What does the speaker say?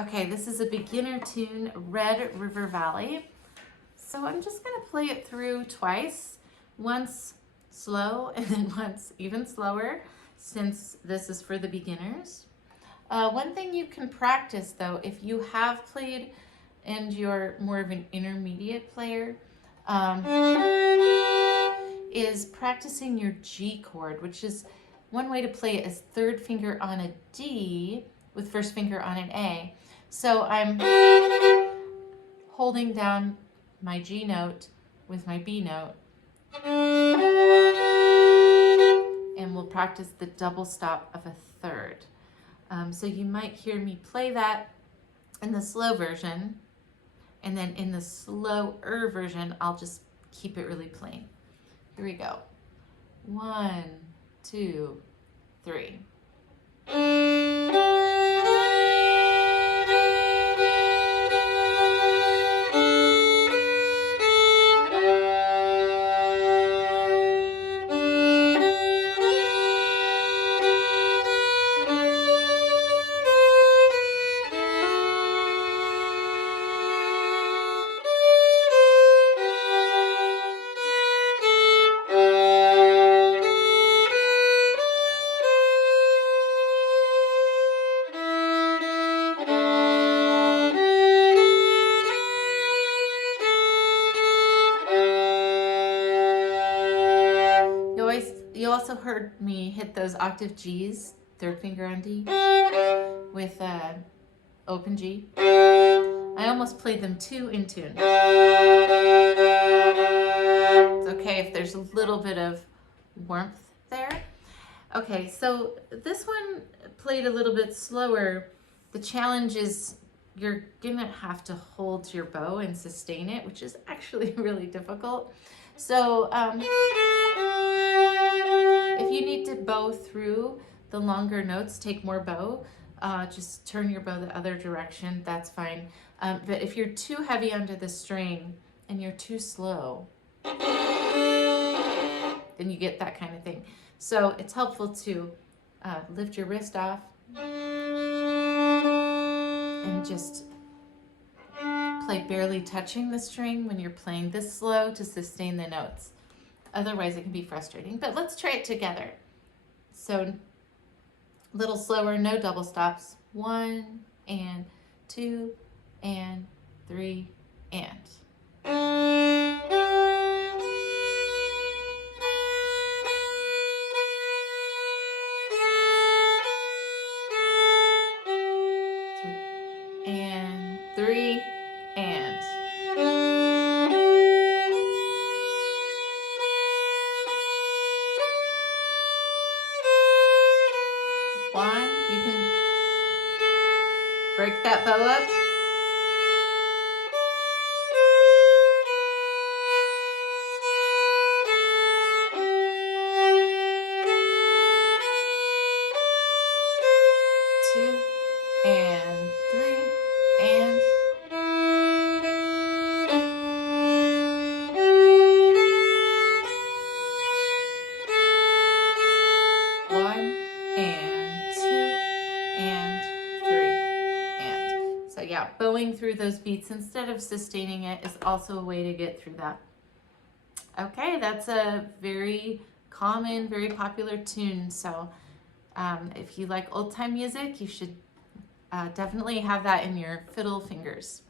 Okay, this is a beginner tune, Red River Valley. So I'm just gonna play it through twice, once slow and then once even slower, since this is for the beginners. One thing you can practice though, if you have played and you're more of an intermediate player, is practicing your G chord, which is one way to play it is third finger on a D with first finger on an A. So I'm holding down my G note with my B note. And we'll practice the double stop of a third. So you might hear me play that in the slow version, and then in the slower version, I'll just keep it really plain. Here we go. 1, 2, 3. You also heard me hit those octave G's, third finger on D, with open G. I almost played them 2 in tune. It's okay if there's a little bit of warmth there. Okay, so this one played a little bit slower. The challenge is you're gonna have to hold your bow and sustain it, which is actually really difficult. So if you need to bow through the longer notes, take more bow, just turn your bow the other direction, that's fine. But if you're too heavy under the string and you're too slow, then you get that kind of thing. So it's helpful to lift your wrist off and just play barely touching the string when you're playing this slow to sustain the notes. Otherwise it can be frustrating, but let's try it together. So a little slower, no double stops. 1 and 2 and 3 and. And 3 and. One, you can break that bow up. Two and 3 and. One and 2 and 3 and. So yeah, bowing through those beats instead of sustaining it is also a way to get through that. Okay, that's a very common, very popular tune. So if you like old time music, you should definitely have that in your fiddle fingers.